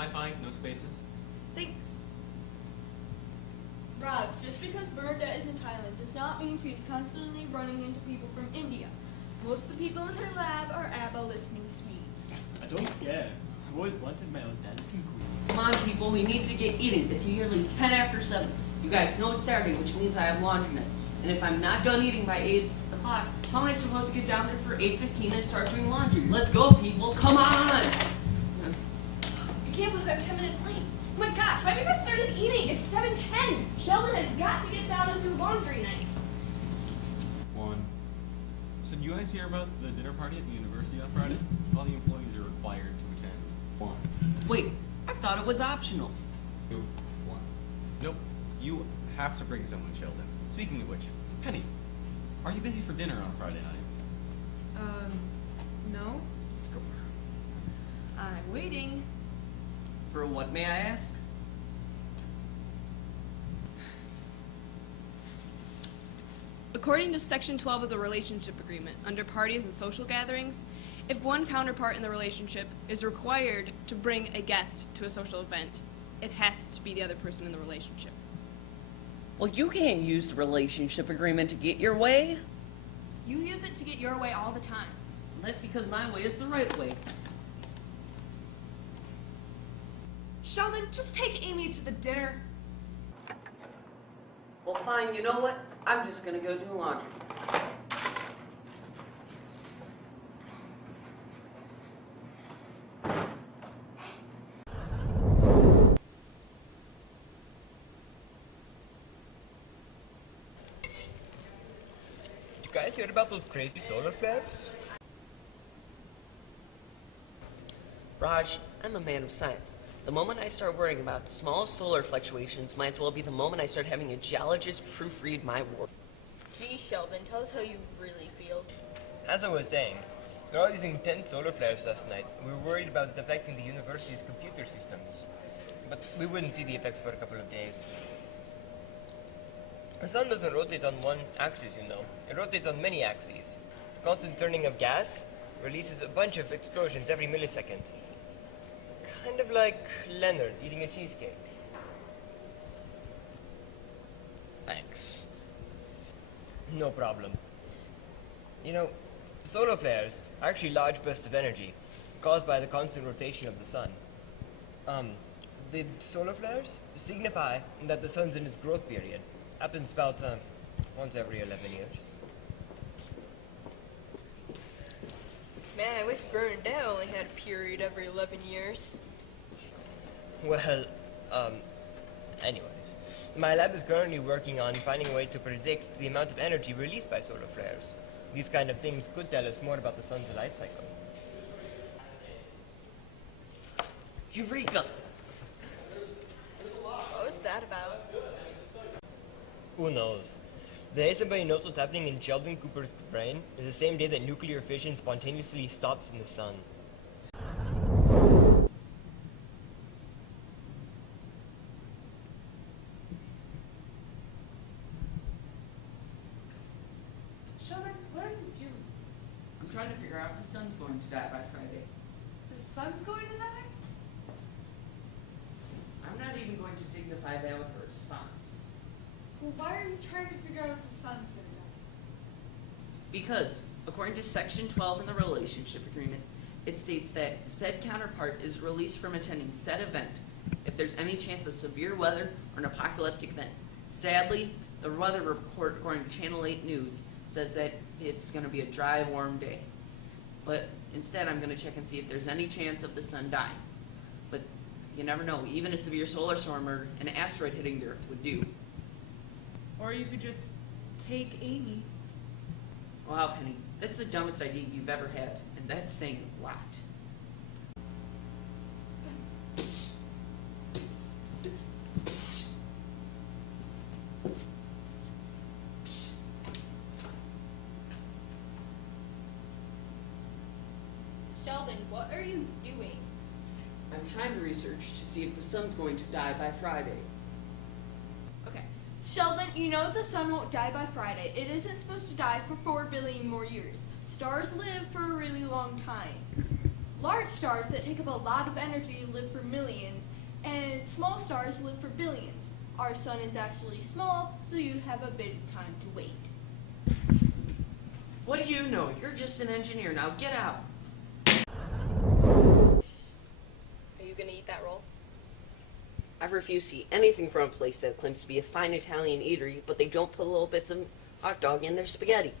Wi-Fi, no spaces. Thanks. Raj, just because Bernadette is in Thailand does not mean she's constantly running into people from India. Most of the people in her lab are ABBA listening Swedes. I don't care. I've always wanted my own dancing queen. Come on, people, we need to get eating. It's nearly 10 after 7. You guys know it's Saturday, which means I have laundry night. And if I'm not done eating by 8 o'clock, how am I supposed to get down there for 8:15 and start doing laundry? Let's go, people, come on! I can't believe I'm 10 minutes late. Oh my gosh, why have you guys started eating? It's 7:10. Sheldon has got to get down and do laundry night. So did you guys hear about the dinner party at the university on Friday? All the employees are required to attend. Wait, I thought it was optional. Nope, you have to bring someone, Sheldon. Speaking of which, Penny, are you busy for dinner on Friday night? No. Score. I'm waiting. For what, may I ask? According to Section 12 of the Relationship Agreement, under parties and social gatherings, if one counterpart in the relationship is required to bring a guest to a social event, it has to be the other person in the relationship. Well, you can't use the relationship agreement to get your way. You use it to get your way all the time. That's because my way is the right way. Sheldon, just take Amy to the dinner. Well, fine, you know what? I'm just gonna go do laundry. You guys heard about those crazy solar flares? Raj, I'm a man of science. The moment I start worrying about small solar fluctuations might as well be the moment I start having a geologist proofread my work. Gee, Sheldon, tell us how you really feel. As I was saying, there are these intense solar flares last night. We were worried about it affecting the university's computer systems. But we wouldn't see the effects for a couple of days. The sun doesn't rotate on one axis, you know. It rotates on many axes. The constant turning of gas releases a bunch of explosions every millisecond. Kind of like Leonard eating a cheesecake. Thanks. No problem. You know, solar flares are actually large bursts of energy caused by the constant rotation of the sun. The solar flares signify that the sun's in its growth period. Happens about once every 11 years. Man, I wish Bernadette only had a period every 11 years. Well, anyways. My lab is currently working on finding a way to predict the amount of energy released by solar flares. These kind of things could tell us more about the sun's life cycle. Eureka! What was that about? Who knows? The day somebody knows what's happening in Sheldon Cooper's brain is the same day that nuclear fission spontaneously stops in the sun. Sheldon, what are you doing? I'm trying to figure out if the sun's going to die by Friday. The sun's going to die? I'm not even going to dignify that with a response. Well, why are you trying to figure out if the sun's going to die? Because, according to Section 12 in the Relationship Agreement, it states that said counterpart is released from attending said event if there's any chance of severe weather or an apocalyptic event. Sadly, the weather report, according to Channel 8 News, says that it's going to be a dry, warm day. But instead, I'm going to check and see if there's any chance of the sun dying. But you never know. Even a severe solar storm or an asteroid hitting the Earth would do. Or you could just take Amy. Wow, Penny, this is the dumbest idea you've ever had, and that's saying a lot. Sheldon, what are you doing? I'm trying to research to see if the sun's going to die by Friday. Okay. Sheldon, you know the sun won't die by Friday. It isn't supposed to die for 4 billion more years. Stars live for a really long time. Large stars that take up a lot of energy live for millions, and small stars live for billions. Our sun is actually small, so you have a bit of time to wait. What do you know? You're just an engineer. Now get out. Are you gonna eat that roll? I refuse to eat anything from a place that claims to be a fine Italian eatery, but they don't put little bits of hot dog in their spaghetti.